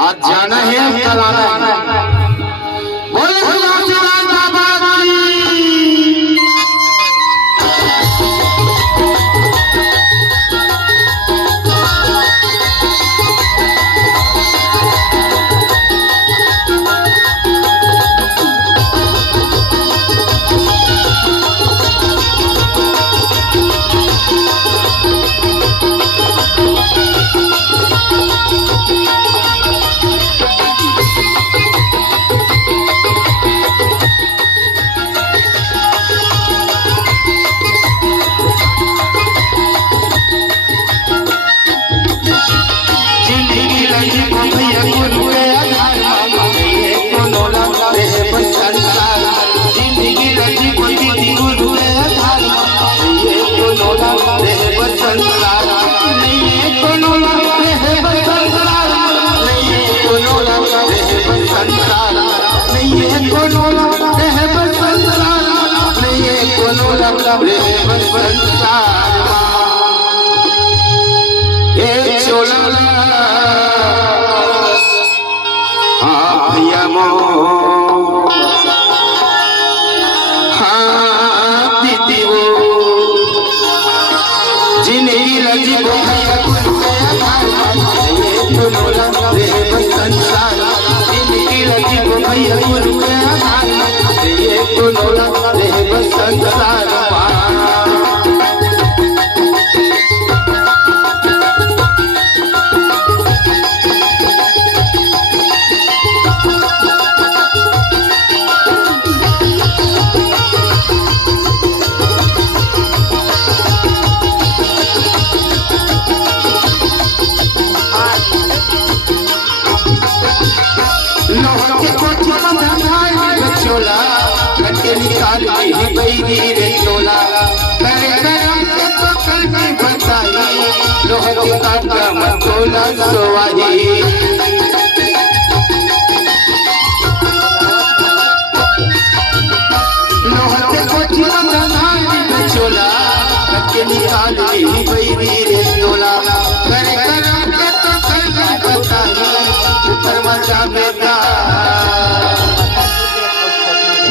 आज जाना है कल आना है।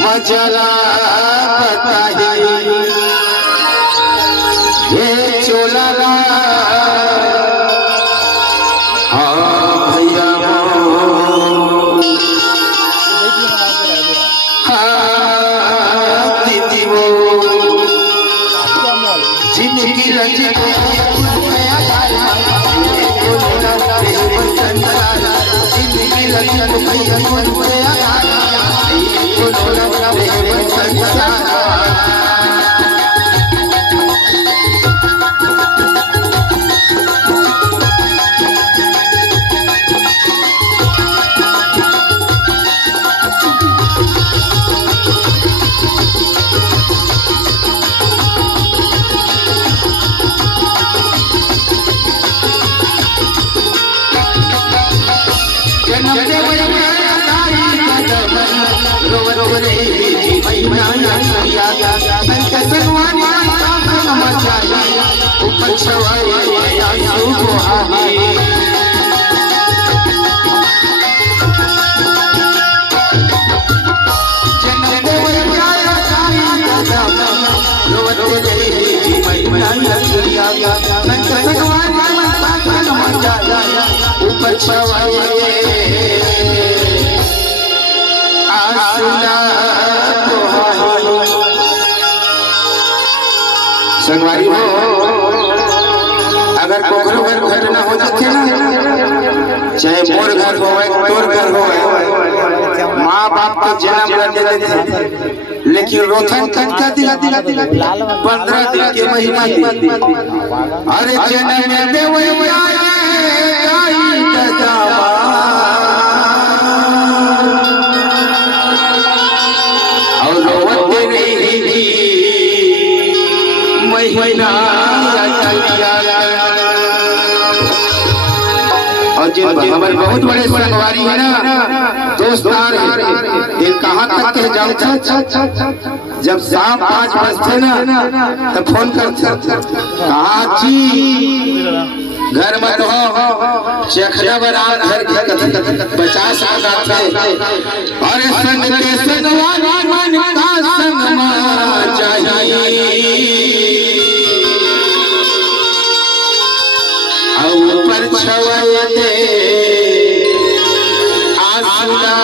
मचला बताही ये चोला ऊपर छवाए आसुला संगवारी हो अगर कोकरो घर घटना हो जाते ना चाहे मोर घर हो तोर घर हो माँ बाप को जन्म दे देते लेकिन रोथन कटका दिला 15 दिन के महिमा अरे जन्म देवे और रोवते नहीं महिमा और जिन हमारे बहुत बड़े संगवारी है ना दोस्तार है ये कहाँ तक के जाओ जब शाम 5 बजते ना तो फोन करते कहाँ जी घर मत हो चखना बना घर की 50 साल आते और संग के संगवारी मन का संग चाहिए ऊपर छवाए दे आसुला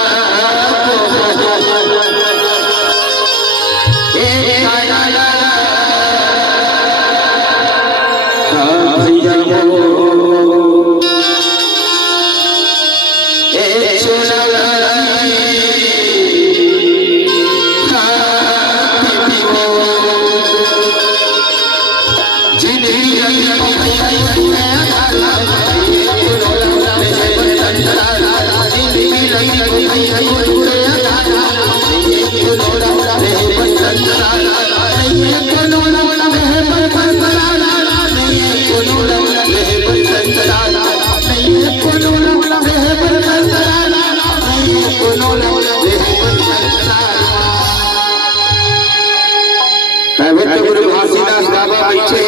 गुरु घासीदास बाबा बैठे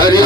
अरे